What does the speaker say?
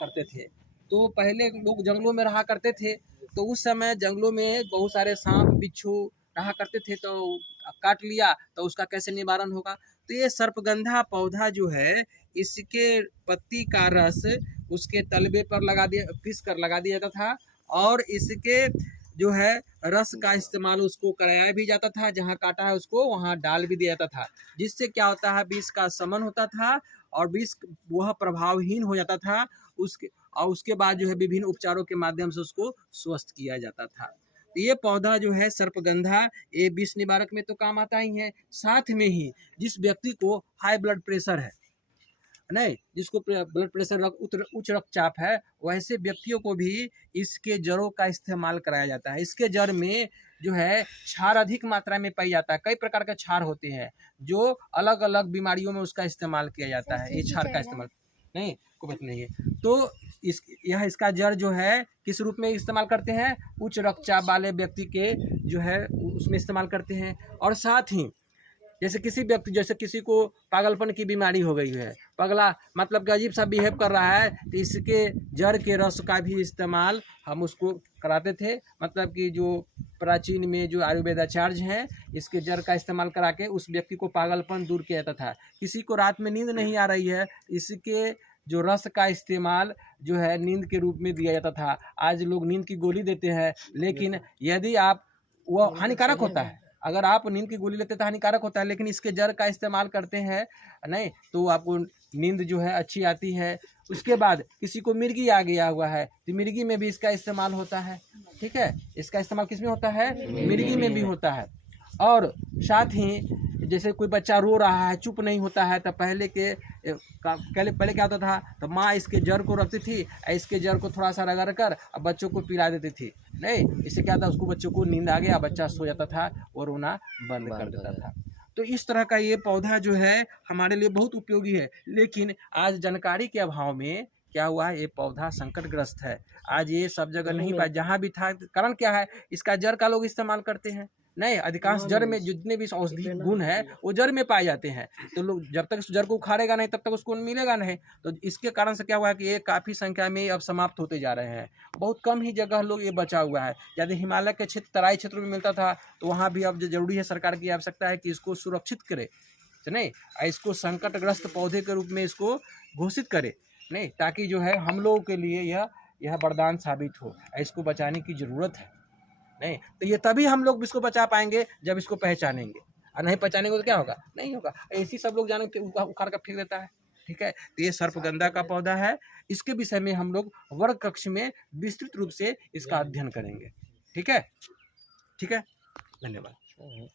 करते थे। तो पहले लोग जंगलों में रहा करते थे, तो उस समय जंगलों में बहुत सारे सांप बिच्छू रहा करते थे, तो काट लिया तो उसका कैसे निवारण होगा। तो ये सर्पगंधा पौधा जो है, इसके पत्ती का रस उसके तलबे पर पीस कर लगा दिया जाता था, और इसके जो है रस का इस्तेमाल उसको कराया भी जाता था, जहाँ काटा है उसको वहाँ डाल भी दिया जाता था, जिससे क्या होता है, विष का शमन होता था और विष वह प्रभावहीन हो जाता था। उसके बाद जो है विभिन्न उपचारों के माध्यम से उसको स्वस्थ किया जाता था। तो ये पौधा जो है सर्पगंधा, ये विष निवारक में तो काम आता ही है। साथ में ही जिस व्यक्ति को हाई ब्लड प्रेशर है, नहीं, जिसको ब्लड प्रेशर उच्च रक्तचाप है, वैसे व्यक्तियों को भी इसके जड़ों का इस्तेमाल कराया जाता है। इसके जड़ में जो है क्षार अधिक मात्रा में पाई जाता है। कई प्रकार के क्षार होते हैं जो अलग अलग बीमारियों में उसका इस्तेमाल किया जाता है। ये क्षार का इस्तेमाल नहीं, कोई बात नहीं है। तो इसका जड़ जो है किस रूप में इस्तेमाल करते हैं, उच्च रक्तचाप वाले व्यक्ति के जो है उसमें इस्तेमाल करते हैं। और साथ ही जैसे किसी को पागलपन की बीमारी हो गई है, पगला मतलब कि अजीब सा बिहेव कर रहा है, तो इसके जड़ के रस का भी इस्तेमाल हम उसको कराते थे। मतलब कि जो प्राचीन में जो आयुर्वेदाचार्य हैं, इसके जड़ का इस्तेमाल करा के उस व्यक्ति को पागलपन दूर किया जाता था। किसी को रात में नींद नहीं आ रही है, इसके जो रस का इस्तेमाल जो है नींद के रूप में दिया जाता था। आज लोग नींद की गोली देते हैं, लेकिन यदि आप वो हानिकारक होता है, अगर आप नींद की गोली लेते तो हानिकारक होता है, लेकिन इसके जड़ का इस्तेमाल करते हैं नहीं तो आपको नींद जो है अच्छी आती है। उसके बाद किसी को मिर्गी आ गया हुआ है, तो मिर्गी में भी इसका इस्तेमाल होता है। ठीक है, इसका इस्तेमाल किस में होता है, मिर्गी में भी होता है। और साथ ही जैसे कोई बच्चा रो रहा है, चुप नहीं होता है, तो पहले क्या होता था, तो माँ इसके जड़ को रखती थी, इसके जड़ को थोड़ा सा रगड़ कर अब बच्चों को पिला देती थी। नहीं, इससे क्या था, उसको बच्चों को नींद आ गया, बच्चा सो जाता था और रोना बंद कर देता था। तो इस तरह का ये पौधा जो है हमारे लिए बहुत उपयोगी है, लेकिन आज जानकारी के अभाव में क्या हुआ है, ये पौधा संकटग्रस्त है। आज ये सब जगह नहीं पाया, जहाँ भी था। कारण क्या है, इसका जड़ का लोग इस्तेमाल करते हैं। नहीं, अधिकांश जड़ में जितने भी औषधीय गुण है वो जड़ में पाए जाते हैं। तो लोग जब तक उस जड़ को उखाड़ेगा नहीं तब तक उसको मिलेगा नहीं। तो इसके कारण से क्या हुआ है कि ये काफ़ी संख्या में अब समाप्त होते जा रहे हैं। बहुत कम ही जगह लोग ये बचा हुआ है। यदि हिमालय के क्षेत्र, तराई क्षेत्र में मिलता था, तो वहाँ भी अब जरूरी है, सरकार की आवश्यकता है कि इसको सुरक्षित करे, नहीं, इसको संकटग्रस्त पौधे के रूप में इसको घोषित करे, नहीं, ताकि जो है हम लोगों के लिए यह वरदान साबित हो। इसको बचाने की ज़रूरत है। नहीं तो ये तभी हम लोग इसको बचा पाएंगे जब इसको पहचानेंगे, और नहीं पहचानेंगे तो क्या होगा, नहीं होगा। ऐसे सब लोग जाने के उखाड़ कर फेंक देता है। ठीक है, तो ये सर्पगंधा का पौधा है। इसके विषय में हम लोग वर्ग कक्ष में विस्तृत रूप से इसका अध्ययन करेंगे। ठीक है, ठीक है, धन्यवाद।